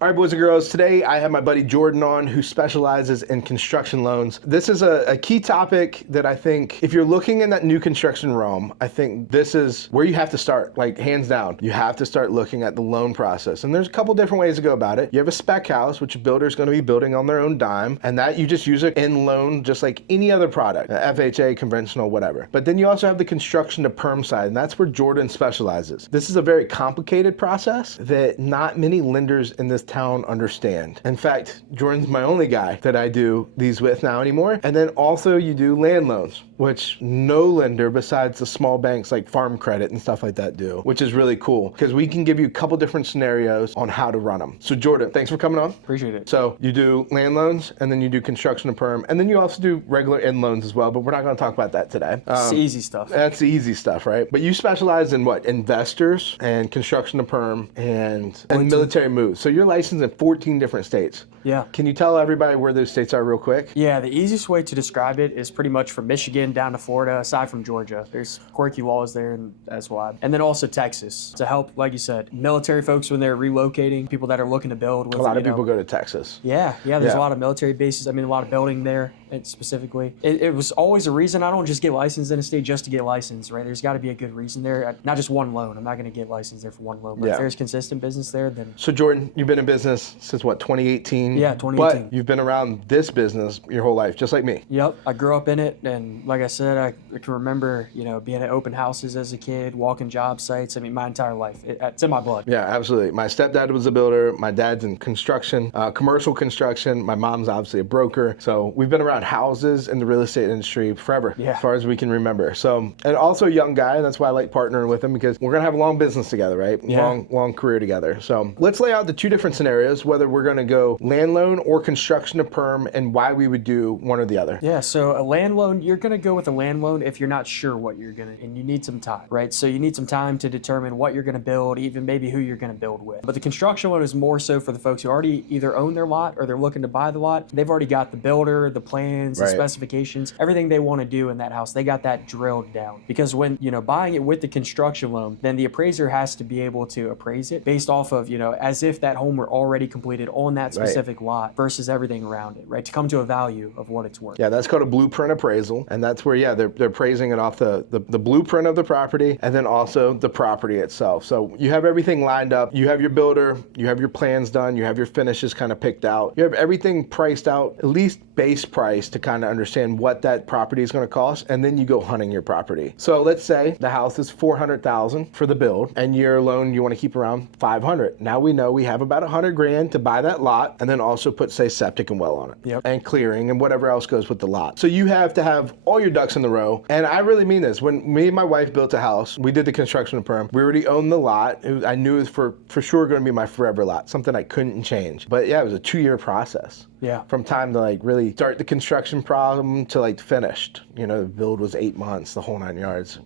All right, boys and girls, today I have my buddy Jordan on who specializes in construction loans. This is a key topic that I think if you're looking in that new construction realm, I think this is where you have to start, like hands down. You have to start looking at the loan process. And there's a couple different ways to go about it. You have a spec house, which a builder is going to be building on their own dime, and that you just use it in loan just like any other product, FHA, conventional, whatever. But then you also have the construction to perm side, and that's where Jordan specializes. This is a very complicated process that not many lenders in this town understand. In fact, Jordan's my only guy that I do these with now anymore. And then also you do land loans, which no lender besides the small banks like Farm Credit and stuff like that do, which is really cool because we can give you a couple different scenarios on how to run them. So Jordan, thanks for coming on. Appreciate it. So you do land loans and then you do construction to perm and then you also do regular end loans as well, but we're not going to talk about that today. It's the easy stuff. That's the easy stuff, right? But you specialize in what? Investors and construction to perm and military moves. So you're licensed in 14 different states. Yeah. Can you tell everybody where those states are real quick? Yeah, the easiest way to describe it is pretty much from Michigan down to Florida, aside from Georgia. There's quirky laws there, and that's why. And then also Texas to help, like you said, military folks when they're relocating, people that are looking to build. With, a lot of people go to Texas. Yeah, there's a lot of military bases. I mean, a lot of building there specifically. It was always a reason. I don't just get licensed in a state just to get licensed, right? There's got to be a good reason there. Not just one loan. I'm not going to get licensed there for one loan. But if there's consistent business there, then... So Jordan, you've been in business since what, 2018? Yeah, 2018. But you've been around this business your whole life, just like me. Yep, I grew up in it, and like I said, I can remember, being at open houses as a kid, walking job sites. I mean, my entire life. It's in my blood. Yeah, absolutely. My stepdad was a builder. My dad's in construction, commercial construction. My mom's obviously a broker. So we've been around houses in the real estate industry forever, as far as we can remember. So, and also a young guy, and that's why I like partnering with him because we're gonna have a long business together, right? Yeah. Long career together. So let's lay out the two different scenarios, whether we're gonna go land loan or construction to perm, and why we would do one or the other. Yeah, so a land loan, you're gonna go with a land loan if you're not sure what you're gonna, and you need some time, right? So you need some time to determine what you're gonna build, even maybe who you're gonna build with. But the construction loan is more so for the folks who already either own their lot or they're looking to buy the lot. They've already got the builder, the plans, the specifications, everything they want to do in that house. They got that drilled down. Because when, buying it with the construction loan, then the appraiser has to be able to appraise it based off of, as if that home were already completed on that specific lot versus everything around it, right? To come to a value of what it's worth. Yeah, that's called a blueprint appraisal. And that's where, they're appraising it off the blueprint of the property and then also the property itself. So you have everything lined up. You have your builder, you have your plans done, you have your finishes kind of picked out. You have everything priced out, at least base price to kind of understand what that property is going to cost, and then you go hunting your property. So let's say the house is $400,000 for the build, and your loan you want to keep around $500. Now we know we have about $100,000 to buy that lot, and then also put, say, septic and well on it, and clearing and whatever else goes with the lot. So you have to have all your ducks in the row, and I really mean this. When me and my wife built a house, we did the construction of perm. We already owned the lot. I knew it was for sure going to be my forever lot, something I couldn't change. But yeah, it was a 2-year process. Yeah. From time to like really start the construction problem to like finished. The build was 8 months, the whole 9 yards.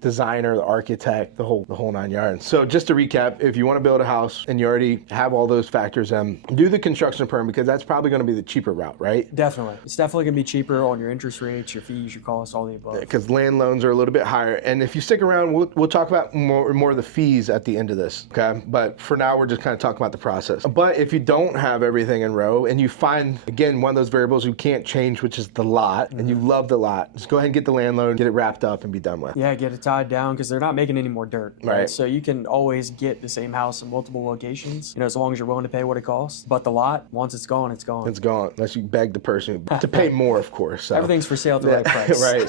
Designer, the architect, the whole 9 yards. So just to recap, if you want to build a house and you already have all those factors in, do the construction perm because that's probably going to be the cheaper route, right? Definitely. It's definitely going to be cheaper on your interest rates, your fees, your costs, all the above. Because land loans are a little bit higher. And if you stick around, we'll talk about more of the fees at the end of this, okay? But for now, we're just kind of talking about the process. But if you don't have everything in row and you find, again, one of those variables you can't change, which is the lot, and you love the lot, just go ahead and get the land loan, get it wrapped up, and be done with. Yeah, get it tied down because they're not making any more dirt. Right. So you can always get the same house in multiple locations, as long as you're willing to pay what it costs. But the lot, once it's gone, it's gone. It's gone, unless you beg the person to pay more, of course. So. Everything's for sale at the right price. Right,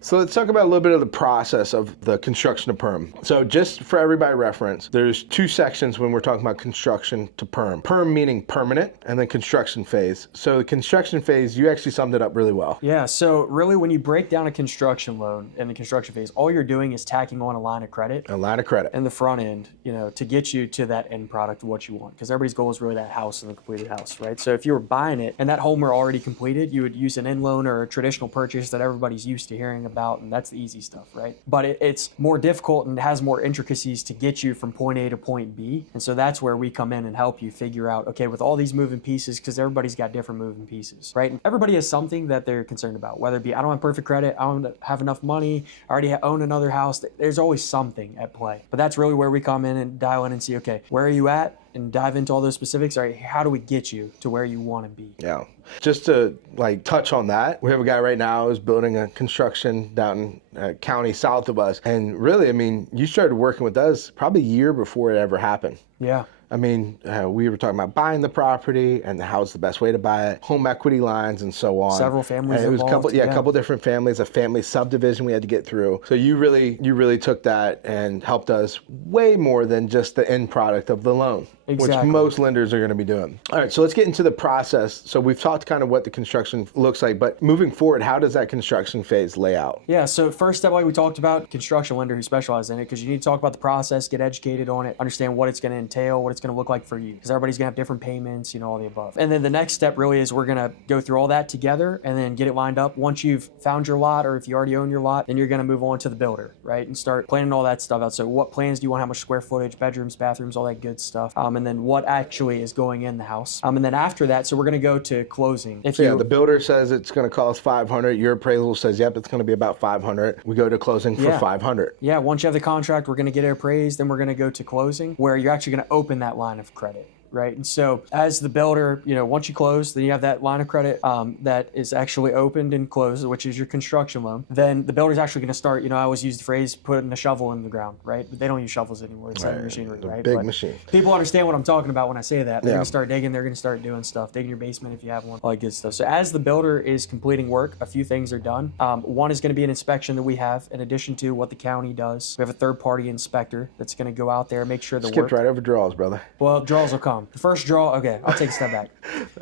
so let's talk about a little bit of the process of the construction to perm. So just for everybody reference, there's 2 sections when we're talking about construction to perm. Perm meaning permanent, and then construction phase. So the construction phase, you actually summed it up really well. Yeah, so really when you break down a construction loan in the construction phase, all you're doing is tacking on a line of credit. A line of credit. In the front end, to get you to that end product of what you want. Because everybody's goal is really that house and the completed house, right? So if you were buying it and that home were already completed, you would use an end loan or a traditional purchase that everybody's used to hearing about, and that's the easy stuff, right? But it's more difficult and has more intricacies to get you from point A to point B. And so that's where we come in and help you figure out, okay, with all these moving pieces, because everybody everybody's got different moving pieces, right? And everybody has something that they're concerned about, whether it be, I don't have perfect credit, I don't have enough money, I already own another house. There's always something at play. But that's really where we come in and dial in and see, okay, where are you at? And dive into all those specifics. All right, how do we get you to where you want to be? Yeah. Just to like touch on that, we have a guy right now who's building a construction down in a county south of us. And really, I mean, you started working with us probably a year before it ever happened. Yeah. I mean, we were talking about buying the property and how's the best way to buy it, home equity lines and so on. Several families and it was involved. a couple different families, a family subdivision we had to get through. So you really took that and helped us way more than just the end product of the loan. Exactly. Which most lenders are going to be doing. All right, so let's get into the process. So we've talked kind of what the construction looks like, but moving forward, how does that construction phase lay out? Yeah, so first step, like we talked about, construction lender who specializes in it, because you need to talk about the process, get educated on it, understand what it's going to entail, what it's going to look like for you, because everybody's going to have different payments, all the above. And then the next step really is we're going to go through all that together and then get it lined up. Once you've found your lot, or if you already own your lot, then you're going to move on to the builder, right, and start planning all that stuff out. So what plans do you want, how much square footage, bedrooms, bathrooms, all that good stuff, and then what actually is going in the house. And then after that, so we're going to go to closing. The builder says it's going to cost $500. Your appraisal says, yep, it's going to be about $500. We go to closing for $500. Yeah, once you have the contract, we're going to get it appraised. Then we're going to go to closing, where you're actually going to open that line of credit. Right. And so as the builder, once you close, then you have that line of credit that is actually opened and closed, which is your construction loan. Then the builder's actually going to start, I always use the phrase, putting a shovel in the ground, right? But they don't use shovels anymore. It's heavy machinery, right? Big machine. People understand what I'm talking about when I say that. They're going to start digging. They're going to start doing stuff, digging your basement if you have one, all that good stuff. So as the builder is completing work, a few things are done. One is going to be an inspection that we have, in addition to what the county does. We have a third-party inspector that's going to go out there, make sure the Skipped right over draws, brother. Well, draws will come. The first draw, okay, I'll take a step back.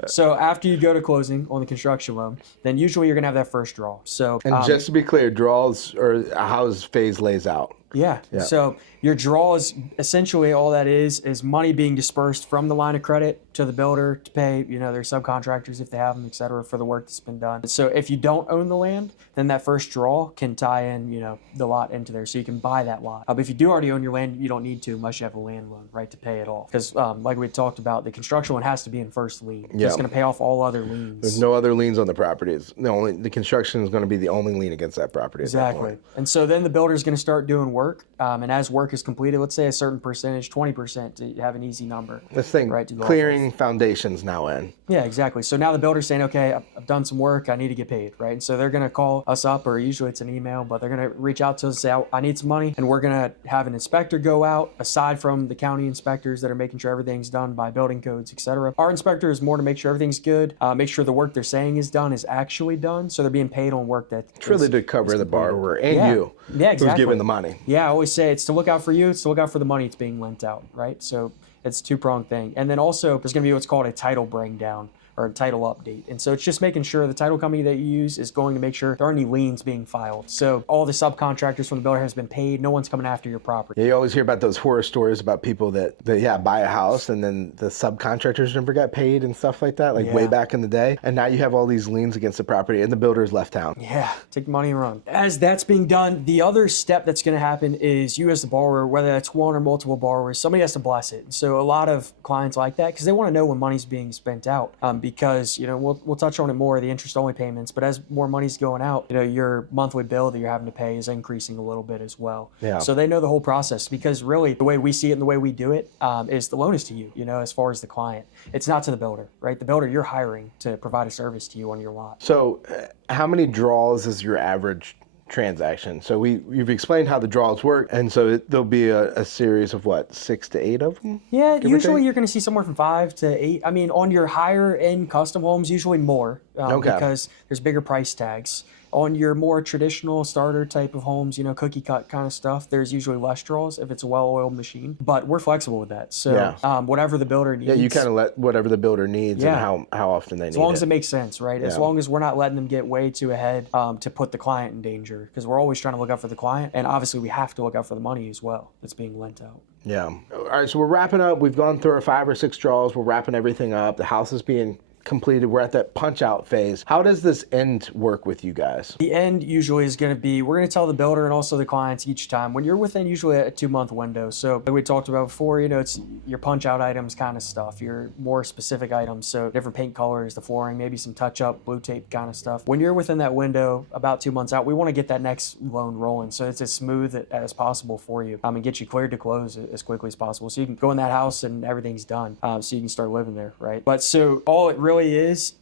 So after you go to closing on the construction loan, then usually you're going to have that first draw. So and just to be clear, draws or how his phase lays out. Yeah. So your draw is essentially all that is money being dispersed from the line of credit to the builder to pay, their subcontractors if they have them, et cetera, for the work that's been done. So if you don't own the land, then that first draw can tie in, the lot into there, so you can buy that lot. But if you do already own your land, you don't need to unless you have a land loan, right, to pay it off. Because like we talked about, the construction loan has to be in first lien. It's going to pay off all other liens. There's no other liens on the property. The construction is going to be the only lien against that property. Exactly. And so then the builder is going to start doing work. And as work is completed, let's say a certain percentage, 20%, to have an easy number. This thing, right, clearing foundations now in. Yeah, exactly. So now the builder's saying, okay, I've done some work, I need to get paid, right? And so they're going to call us up, or usually it's an email, but they're going to reach out to us and say, I need some money. And we're going to have an inspector go out, aside from the county inspectors that are making sure everything's done by building codes, et cetera. Our inspector is more to make sure everything's good, make sure the work they're saying is done is actually done. So they're being paid on work that it's really to cover the borrower and you, exactly, who's giving the money. Yeah, I always say it's to look out for you, it's to look out for the money that's being lent out, right? So it's a two-pronged thing. And then also there's going to be what's called a title bring down, or a title update. And so it's just making sure the title company that you use is going to make sure there aren't any liens being filed. So all the subcontractors from the builder has been paid. No one's coming after your property. Yeah, you always hear about those horror stories about people that buy a house and then the subcontractors never got paid and stuff like that, way back in the day. And now you have all these liens against the property and the builder's left town. Yeah, take the money and run. As that's being done, the other step that's going to happen is you as the borrower, whether that's one or multiple borrowers, somebody has to bless it. So a lot of clients like that because they want to know when money's being spent out because, we'll touch on it more, the interest-only payments, but as more money's going out, your monthly bill that you're having to pay is increasing a little bit as well. Yeah. So they know the whole process because really the way we see it and the way we do it is the loan is to you, as far as the client. It's not to the builder, right? The builder you're hiring to provide a service to you on your lot. So how many draws is your average transaction? So you've explained how the draws work, and so there'll be a series of 6 to 8 of them? Yeah, usually you're going to see somewhere from 5 to 8. I mean, on your higher end custom homes, usually more because there's bigger price tags. On your more traditional starter type of homes, cookie cut kind of stuff, there's usually less draws if it's a well-oiled machine. But we're flexible with that. So whatever the builder needs. Yeah, you kind of let whatever the builder needs and how often they need it. As long as it makes sense, right? As long as we're not letting them get way too ahead to put the client in danger. Because we're always trying to look out for the client. And obviously we have to look out for the money as well that's being lent out. Yeah. All right, so we're wrapping up. We've gone through our 5 or 6 draws. We're wrapping everything up. The house is being completed. We're at that punch out phase. How does this end work with you guys? The end usually is going to be, we're going to tell the builder and also the clients each time when you're within usually a 2-month window. So like we talked about before, it's your punch out items kind of stuff, your more specific items. So different paint colors, the flooring, maybe some touch up, blue tape kind of stuff. When you're within that window, about 2 months out, we want to get that next loan rolling. So it's as smooth as possible for you and get you cleared to close as quickly as possible. So you can go in that house and everything's done. So you can start living there, right? But so all it really is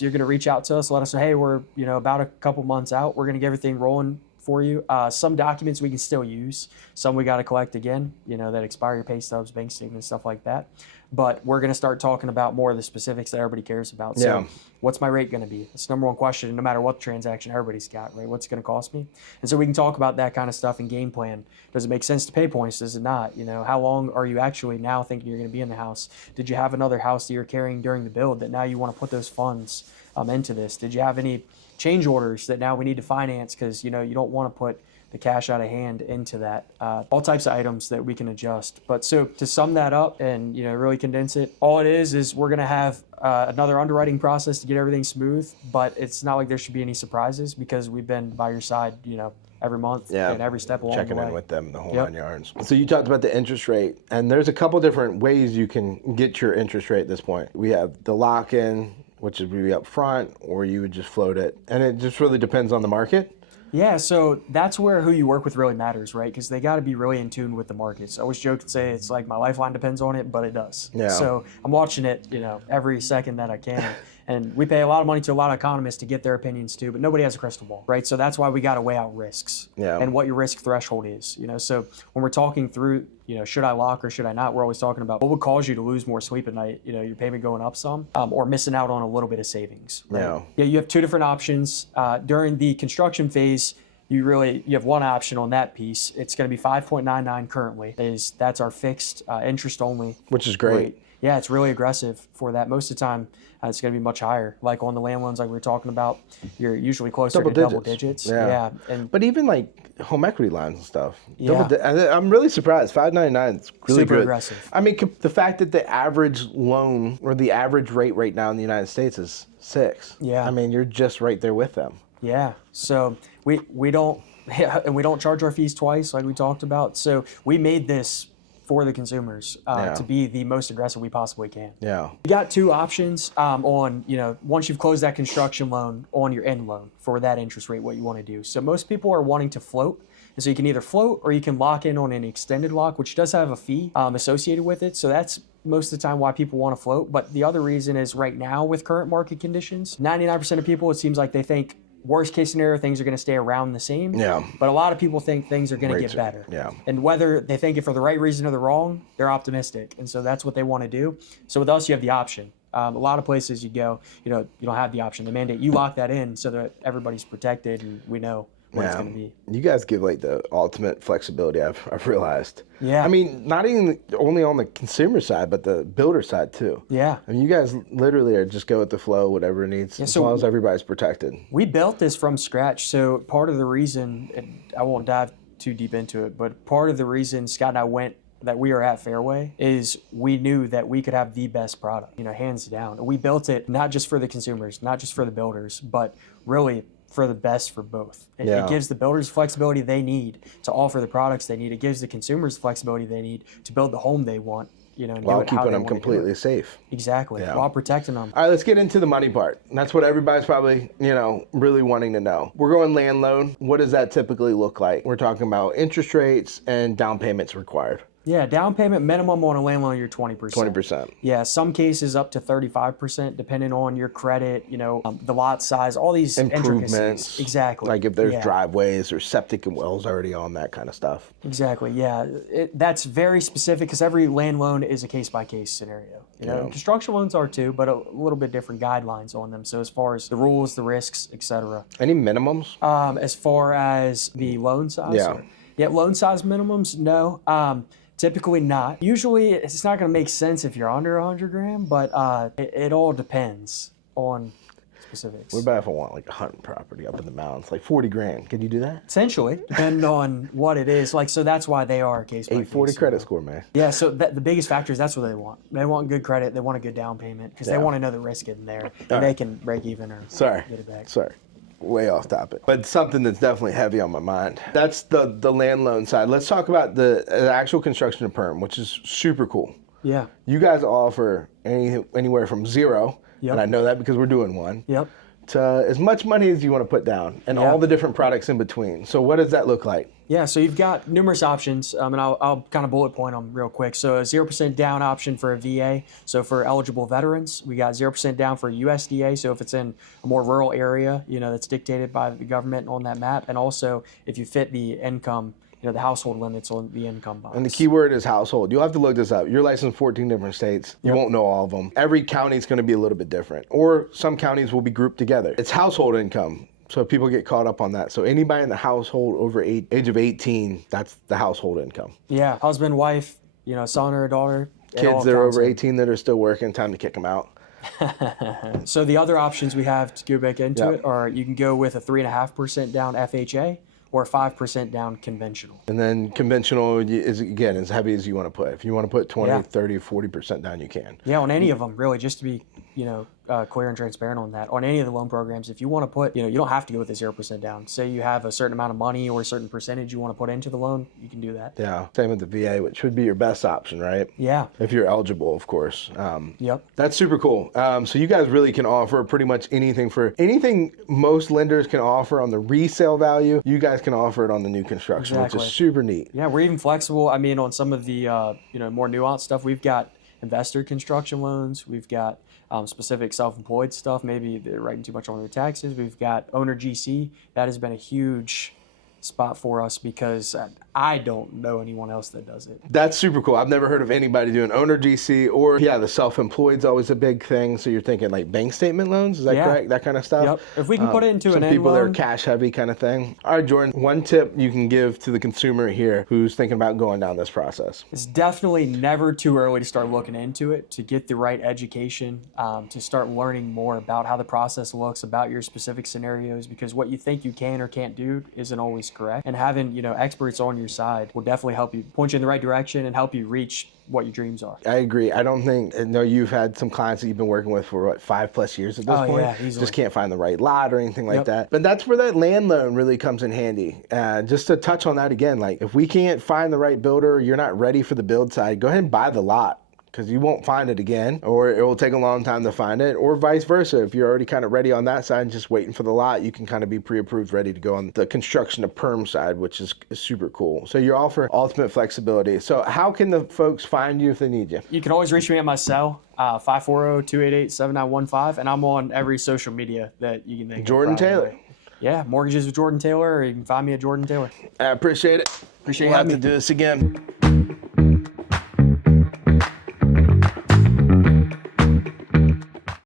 you're going to reach out to us, let us know, hey, we're, about a couple months out. We're going to get everything rolling for you. Some documents we can still use. Some we got to collect again, that expire, your pay stubs, bank statements, stuff like that. But we're going to start talking about more of the specifics that everybody cares about. So what's my rate going to be? It's the number one question, no matter what transaction everybody's got, right? What's it going to cost me? And so we can talk about that kind of stuff and game plan. Does it make sense to pay points? Does it not? How long are you actually now thinking you're going to be in the house? Did you have another house that you're carrying during the build that now you want to put those funds into this? Did you have any change orders that now we need to finance because, you don't want to put the cash out of hand into that. All types of items that we can adjust. But so to sum that up and, really condense it, all it is we're going to have another underwriting process to get everything smooth, but it's not like there should be any surprises because we've been by your side, every month and every step along checking the way. in with them the whole 9 yards. So you talked about the interest rate, and there's a couple different ways you can get your interest rate at this point. We have the lock-in, which is maybe up front, or you would just float it. And it just really depends on the market. Yeah, so that's where who you work with really matters, right? Because they got to be really in tune with the markets. I always joke and say it's like my lifeline depends on it, but it does. Yeah. So I'm watching it, every second that I can. And we pay a lot of money to a lot of economists to get their opinions too, but nobody has a crystal ball, right? So that's why we got to weigh out risks and what your risk threshold is. So when we're talking through, should I lock or should I not? We're always talking about what would cause you to lose more sleep at night, your payment going up some, or missing out on a little bit of savings. Right? Yeah, you have two different options. During the construction phase, you have one option on that piece. It's going to be 5.99 currently. That's our fixed interest only. Which is great. Rate. Yeah, it's really aggressive for that. Most of the time, it's going to be much higher. Like on the land loans, like we were talking about, you're usually closer to double digits. Yeah. But even like home equity lines and stuff. Yeah. I'm really surprised. 5.99 is really super good. aggressive. I mean, the fact that the average loan or the average rate right now in the United States is 6. Yeah. I mean, you're just right there with them. Yeah. So we don't and we don't charge our fees twice, like we talked about. So we made this for the consumers to be the most aggressive we possibly can. Yeah. You got two options on, once you've closed that construction loan on your end loan for that interest rate, what you want to do. So most people are wanting to float. And so you can either float or you can lock in on an extended lock, which does have a fee associated with it. So that's most of the time why people want to float. But the other reason is right now with current market conditions, 99% of people, it seems like they think worst case scenario, things are going to stay around the same. Yeah. But a lot of people think things are going to get better. Yeah. And whether they think it for the right reason or the wrong, they're optimistic. And so that's what they want to do. So with us, you have the option. A lot of places you go, you don't have the option. They mandate you lock that in so that everybody's protected and we know what it's going to be. You guys give like the ultimate flexibility, I've realized. Yeah. I mean, not even only on the consumer side, but the builder side too. Yeah. I mean, you guys literally are just go with the flow, whatever it needs, as long as everybody's protected. We built this from scratch. So part of the reason, and I won't dive too deep into it, but part of the reason Scott and I went that we are at Fairway is we knew that we could have the best product, hands down. We built it not just for the consumers, not just for the builders, but really for the best for both. It gives the builders flexibility they need to offer the products they need. It gives the consumers flexibility they need to build the home they want, and while do it how keeping they them want to completely safe. Exactly. Yeah. While protecting them. All right, let's get into the money part. And that's what everybody's probably, really wanting to know. We're going land loan. What does that typically look like? We're talking about interest rates and down payments required. Yeah, down payment minimum on a land loan, you're 20%. 20%. Yeah, some cases up to 35%, depending on your credit, the lot size, all these Improvements. intricacies. Exactly. Like if there's driveways or septic and wells already on, that kind of stuff. Exactly, yeah. That's very specific because every land loan is a case-by-case scenario. Construction loans are too, but a little bit different guidelines on them. So as far as the rules, the risks, etc. Any minimums? As far as the loan size? Loan size minimums, no. Typically not. Usually it's not going to make sense if you're under 100 grand, but it all depends on specifics. What about if I want like a hunting property up in the mountains, like 40 grand? Can you do that? Essentially, depending on what it is. Like, so that's why they are case by case. 840 credit score, man. Yeah, so the biggest factor is that's what they want. They want good credit. They want a good down payment because they want to know the risk in there. And they can break even or get it back. Sorry. Way off topic, but something that's definitely heavy on my mind. That's the land loan side. Let's talk about the actual construction of perm, which is super cool. Yeah. You guys offer anywhere from zero, and I know that because we're doing one, to as much money as you want to put down, and all the different products in between. So what does that look like? Yeah, so you've got numerous options, and I'll kind of bullet point them real quick. So a 0% down option for a VA. So for eligible veterans, we got 0% down for USDA. So if it's in a more rural area, that's dictated by the government on that map, and also if you fit the income, the household limits on the income box. And the key word is household. You'll have to look this up. You're licensed in 14 different states. You won't know all of them. Every county is going to be a little bit different, or some counties will be grouped together. It's household income. So people get caught up on that. So anybody in the household over age of 18, that's the household income. Yeah, husband, wife, son or a daughter. Kids that are over 18 that are still working, time to kick them out. So the other options we have to go back into it are you can go with a 3.5% down FHA or 5% down conventional. And then conventional is, again, as heavy as you want to put. If you want to put 20, 30, 40% down, you can. Yeah, on any of them, really, just to be, clear and transparent on that. On any of the loan programs, if you want to put, you don't have to go with a 0% down. Say you have a certain amount of money or a certain percentage you want to put into the loan, you can do that. Yeah, same with the VA, which would be your best option, right? Yeah. If you're eligible, of course. Yep. That's super cool. So you guys really can offer pretty much anything most lenders can offer on the resale value, you guys can offer it on the new construction, which is super neat. Yeah, we're even flexible. I mean, on some of the, more nuanced stuff, we've got investor construction loans. We've got specific self-employed stuff. Maybe they're writing too much on their taxes. We've got owner GC. That has been a huge spot for us because I don't know anyone else that does it. That's super cool. I've never heard of anybody doing owner GC or, the self-employed's always a big thing. So you're thinking like bank statement loans, is that correct? That kind of stuff? Yep. If we can put it into some an end people that are loan. cash heavy kind of thing. All right, Jordan, one tip you can give to the consumer here who's thinking about going down this process. It's definitely never too early to start looking into it, to get the right education, to start learning more about how the process looks, about your specific scenarios, because what you think you can or can't do isn't always correct. And having, experts on your side will definitely help you, point you in the right direction and help you reach what your dreams are. I agree. I know you've had some clients that you've been working with for 5+ years at this point. Yeah, easily. Just can't find the right lot or anything like that. But that's where that land loan really comes in handy. Just to touch on that again, like if we can't find the right builder, you're not ready for the build side, go ahead and buy the lot, because you won't find it again, or it will take a long time to find it, or vice versa. If you're already kind of ready on that side and just waiting for the lot, you can kind of be pre-approved, ready to go on the construction of perm side, which is super cool. So you offer ultimate flexibility. So how can the folks find you if they need you? You can always reach me at my cell, 540-288-7915, and I'm on every social media that you can think of. Jordan Taylor. Yeah, Mortgages with Jordan Taylor, or you can find me at Jordan Taylor. I appreciate it. Appreciate We'll have having to me. do this again.